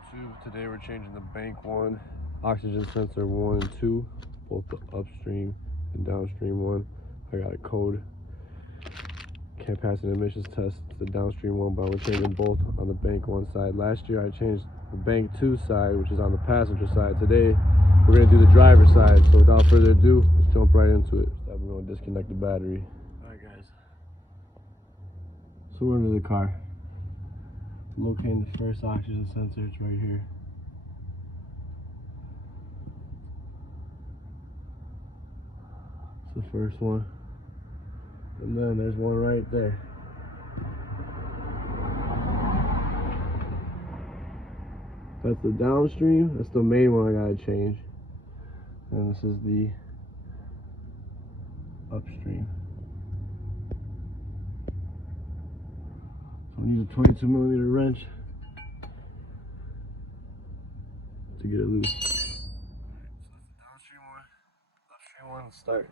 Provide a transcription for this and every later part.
YouTube. Today we're changing the bank 1, oxygen sensor 1 and 2, both the upstream and downstream one. I got a code. Can't pass an emissions test. It's the downstream one, but we're changing both on the bank 1 side. Last year I changed the bank 2 side, which is on the passenger side. Today we're going to do the driver side. So without further ado, let's jump right into it. We're going to disconnect the battery. Alright guys. So we're into the car. Locating the first oxygen sensor, it's right here. It's the first one. And then there's one right there. That's the downstream, that's the main one I gotta change. And this is the upstream. So I need a 22mm wrench to get it loose. So that's the downstream one, upstream one, start.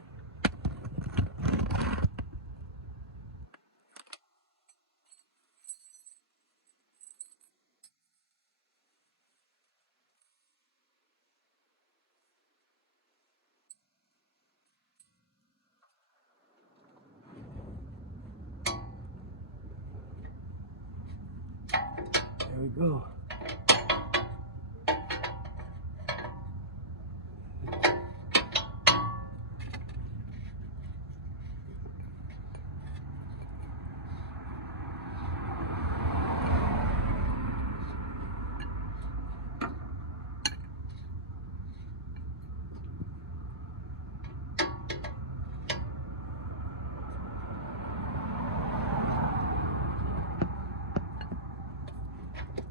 There we go.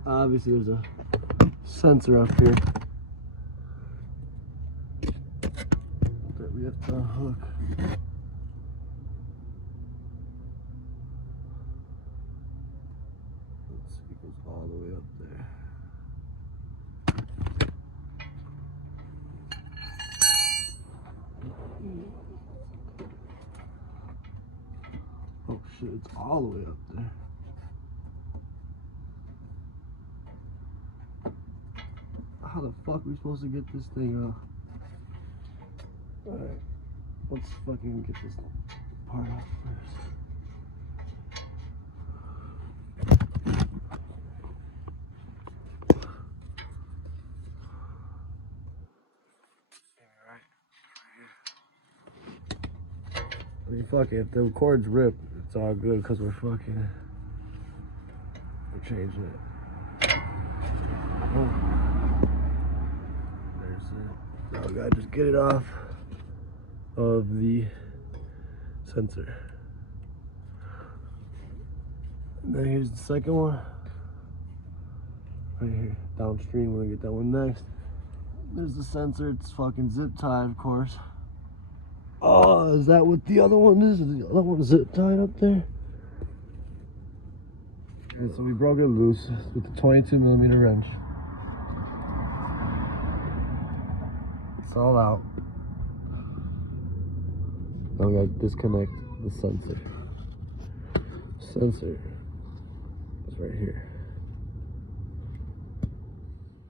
Obviously there's a sensor up here that we have to unhook. Let's see, it goes all the way up there. Oh shit, it's all the way up there. How the fuck are we supposed to get this thing off? Alright, let's fucking get this part off first. I mean, fuck it, if the cord's ripped, it's all good because we're changing it. Oh. So I gotta just get it off of the sensor. And then here's the second one. Right here, downstream, we're gonna get that one next. There's the sensor, it's fucking zip tied, of course. Oh, is that what the other one is? Is the other one zip tied up there? Okay, so we broke it loose with the 22mm wrench. It's all out. Now we gotta disconnect the sensor. Sensor is right here.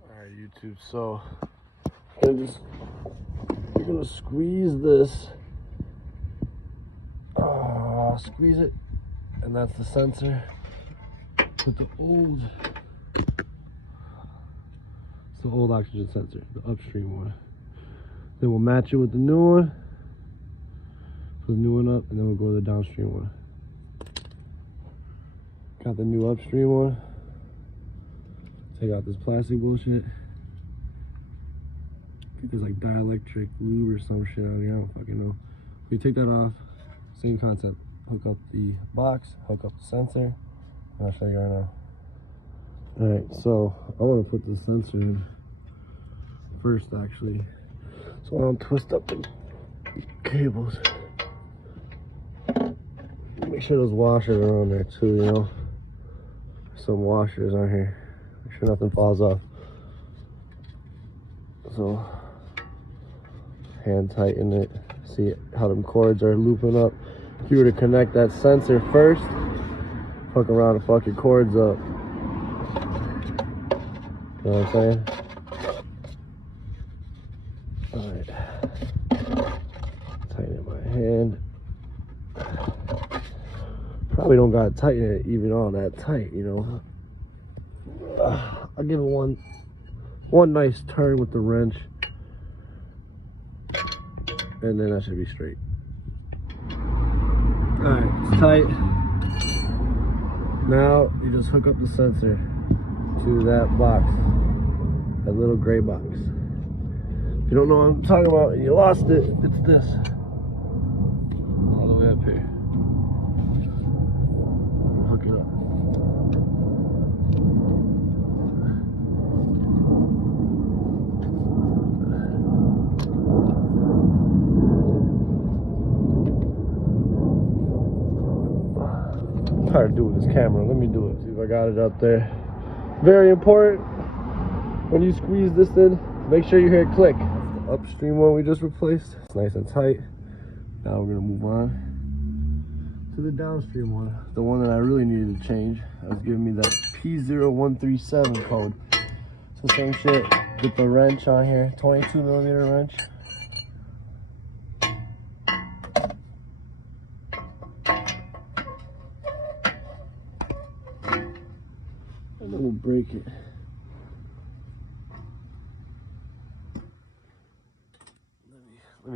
Alright, YouTube, so we're gonna squeeze this. Squeeze it, and that's the sensor. Put the old, it's the old oxygen sensor, the upstream one. Then we'll match it with the new one. Put the new one up, and then we'll go to the downstream one. Got the new upstream one. Take out this plastic bullshit. I think there's like dielectric lube or some shit on here, I don't fucking know. We take that off, same concept. Hook up the box, hook up the sensor, and I'll show you right now. Alright, so I want to put the sensor in first actually. So I don't twist up the cables. Make sure those washers are on there too, you know. Some washers on here. Make sure nothing falls off. So hand tighten it. See how them cords are looping up. If you were to connect that sensor first, fuck around and fuck your cords up. You know what I'm saying? Alright. Tighten my hand. Probably don't gotta tighten it even on that tight, you know. I'll give it one nice turn with the wrench, and then that should be straight. Alright, it's tight. Now you just hook up the sensor to that box, that little gray box. If you don't know what I'm talking about and you lost it, it's this. All the way up here. Hook it up. Hard to do with this camera. Let me do it. See if I got it up there. Very important. When you squeeze this in, make sure you hear it click. That's the upstream one we just replaced. It's nice and tight. Now we're gonna move on to the downstream one. The one that I really needed to change. That was giving me that P0137 code. So same shit. Get the wrench on here, 22mm wrench. And then we'll break it. Let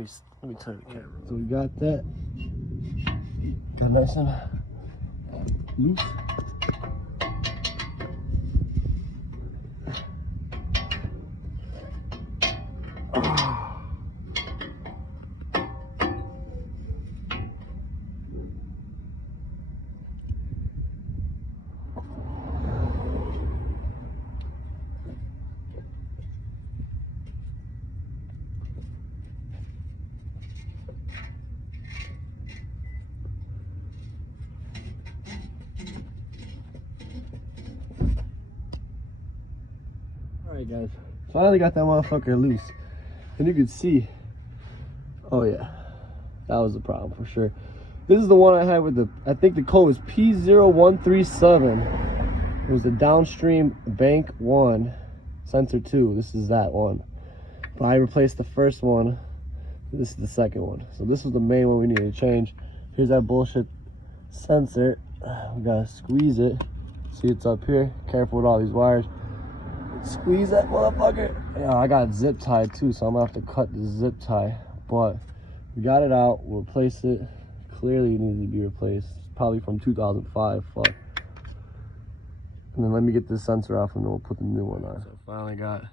me turn the camera. So we got that. Got nice and loose. Alright guys, finally got that motherfucker loose. And you can see, oh yeah, that was the problem for sure. This is the one I had with the, I think the code was P0137. It was the downstream bank 1, sensor 2. This is that one. But I replaced the first one. This is the second one. So this was the main one we needed to change. Here's that bullshit sensor. We gotta squeeze it. See, it's up here. Careful with all these wires. Squeeze that motherfucker. Yeah, I got zip tied too, so I'm gonna have to cut the zip tie. But we got it out. We'll replace it. Clearly it needs to be replaced. It's probably from 2005. Fuck. And then let me get this sensor off, and then we'll put the new one on. So I finally got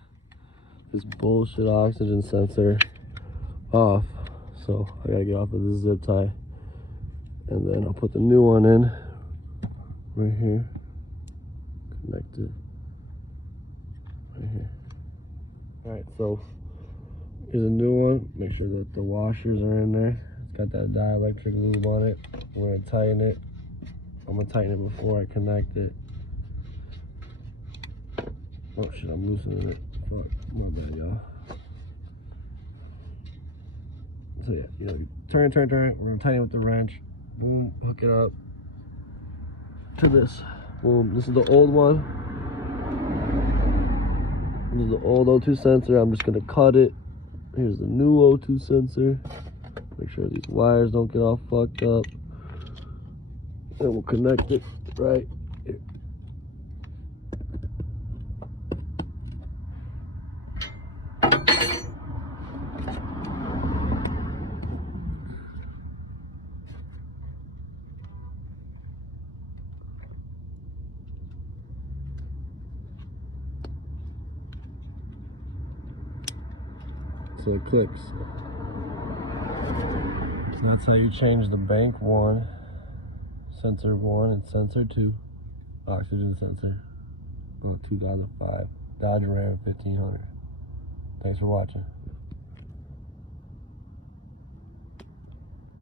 this bullshit oxygen sensor off. So I gotta get off of this zip tie, and then I'll put the new one in right here. Connect it. Right here. All right, so here's a new one. Make sure that the washers are in there. It's got that dielectric lube on it. We're gonna tighten it. I'm gonna tighten it before I connect it. Oh shit, I'm loosening it. Fuck, my bad, y'all. So yeah, you know, turn. We're gonna tighten it with the wrench. Boom, hook it up to this. Boom, this is the old one. This is the old O2 sensor. I'm just gonna cut it. Here's the new O2 sensor. Make sure these wires don't get all fucked up. And we'll connect it right here. So it clicks. So that's how you change the bank 1, sensor 1, and sensor 2 oxygen sensor. 2005 Dodge Ram 1500. Thanks for watching.